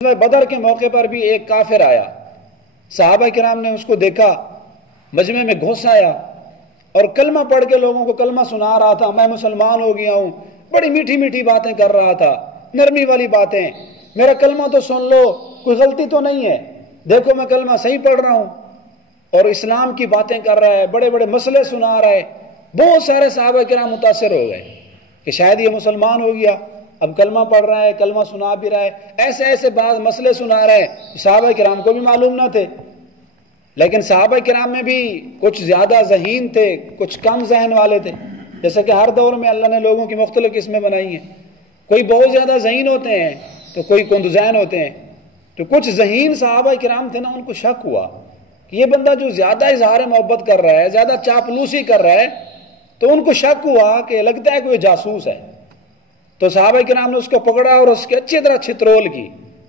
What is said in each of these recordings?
بدر کے موقع پر بھی ایک کافر آیا، صحابہ کرام نے اس کو دیکھا، مجمع میں گھس آیا اور کلمہ پڑھ کے لوگوں کو کلمہ سنا رہا تھا، میں مسلمان ہو گیا ہوں، بڑی میٹھی میٹھی باتیں کر رہا تھا، نرمی والی باتیں، میرا کلمہ تو سن لو، کوئی غلطی تو نہیں ہے، دیکھو میں کلمہ صحیح پڑھ رہا ہوں، اور اسلام کی باتیں کر رہا ہے، بڑے بڑے مسئلے سنا رہا ہے۔ بہت سارے صحابہ کرام متاثر ہو گئے کہ شاید یہ مسلمان ہو گیا، اب کلمہ پڑھ رہا ہے، کلمہ سنا بھی رہا ہے، ایسے ایسے بعض مسئلے سنا رہا ہے، صحابہ کرام کو بھی معلوم نہ تھے۔ لیکن صحابہ کرام میں بھی کچھ زیادہ ذہین تھے، کچھ کم ذہن والے تھے، جیسا کہ ہر دور میں اللہ نے لوگوں کی مختلف قسمیں بنائی ہیں، کوئی بہت زیادہ ذہین ہوتے ہیں تو کوئی کند ذہن ہوتے ہیں۔ تو کچھ ذہین صحابہ کرام تھے نا، ان کو شک ہوا کہ یہ بندہ جو زیادہ اظہار محبت کر رہا ہے، زیادہ چاپلوسی کر رہا ہے، تو ان کو شک ہوا کہ لگتا ہے کہ وہ جاسوس ہے۔ تو صحابہ کرام نے اس کو پکڑا اور اس کے اچھی طرح چھترول کی،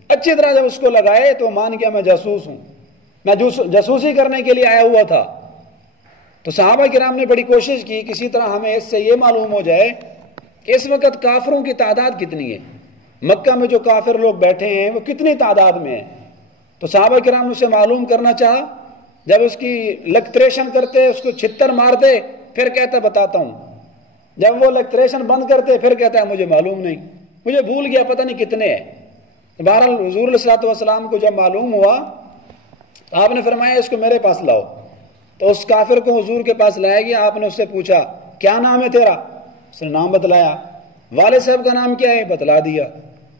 اچھی طرح جب اس کو لگائے تو مان گیا میں جاسوس ہوں، میں جاسوسی کرنے کے لیے آیا ہوا تھا۔ تو صحابہ کرام نے بڑی کوشش کی کسی طرح ہمیں اس سے یہ معلوم ہو جائے کہ اس وقت کافروں کی تعداد کتنی ہے، مکہ میں جو کافر لوگ بیٹھے ہیں وہ کتنی تعداد میں ہیں۔ تو صحابہ کرام نے اسے معلوم کرنا چاہا، جب اس کی الیکٹریشن کرتے، اس کو چھتر مارتے، پھر کہتا بتاتا ہوں، جب وہ الیکٹریشن بند کرتے پھر کہتا ہے مجھے معلوم نہیں، مجھے بھول گیا، پتہ نہیں کتنے ہیں۔ بہرحال حضور علیہ الصلوۃ والسلام کو جب معلوم ہوا تو آپ نے فرمایا اس کو میرے پاس لاؤ۔ تو اس کافر کو حضور کے پاس لایا گیا، آپ نے اس سے پوچھا کیا نام ہے تیرا؟ اس نے نام بتلایا۔ والد صاحب کا نام کیا ہے؟ بتلا دیا۔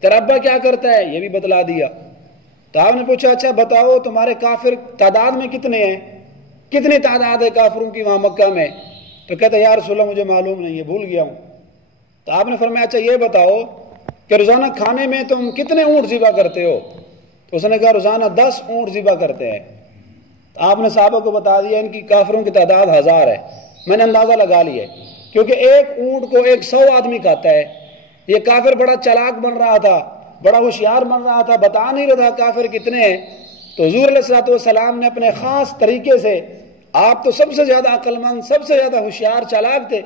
تیرا ابا کیا کرتا ہے؟ یہ بھی بتلا دیا۔ تو آپ نے پوچھا اچھا بتاؤ تمہارے کافر تعداد میں کتنے ہیں، کتنی تعداد ہے کافروں کی وہاں مکہ میں؟ تو کہتا ہے یا رسول اللہ مجھے معلوم نہیں ہے، بھول گیا ہوں۔ تو آپ نے فرمایا اچھا یہ بتاؤ کہ روزانہ کھانے میں تم کتنے اونٹ ذبح کرتے ہو؟ تو اس نے کہا روزانہ 10 اونٹ ذبح کرتے ہیں۔ تو آپ نے صحابہ کو بتا دیا ان کی کافروں کی تعداد 1000 ہے۔ میں نے اندازہ لگا لیا کیونکہ ایک اونٹ کو 100 آدمی کھاتا ہے۔ یہ کافر بڑا چالاک بن رہا تھا، بڑا ہوشیار بن رہا تھا، بتا نہیں رہا تھا کافر کتنے ہیں۔ تو حضور علیہ الصلوۃ والسلام نے اپنے خاص طریقے سے، آپ تو سب سے زیادہ عقل مند، سب سے زیادہ ہوشیار چالاک تھے،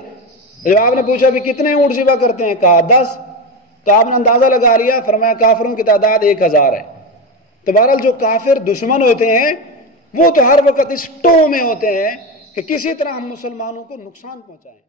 جب آپ نے پوچھا بھی کتنے اونٹ ذبح کرتے ہیں، کہا 10۔ تو آپ نے اندازہ لگا لیا، فرمایا کافروں کی تعداد 1000 ہے۔ تو بہرحال جو کافر دشمن ہوتے ہیں وہ تو ہر وقت اس ٹو میں ہوتے ہیں کہ کسی طرح ہم مسلمانوں کو نقصان پہنچائیں۔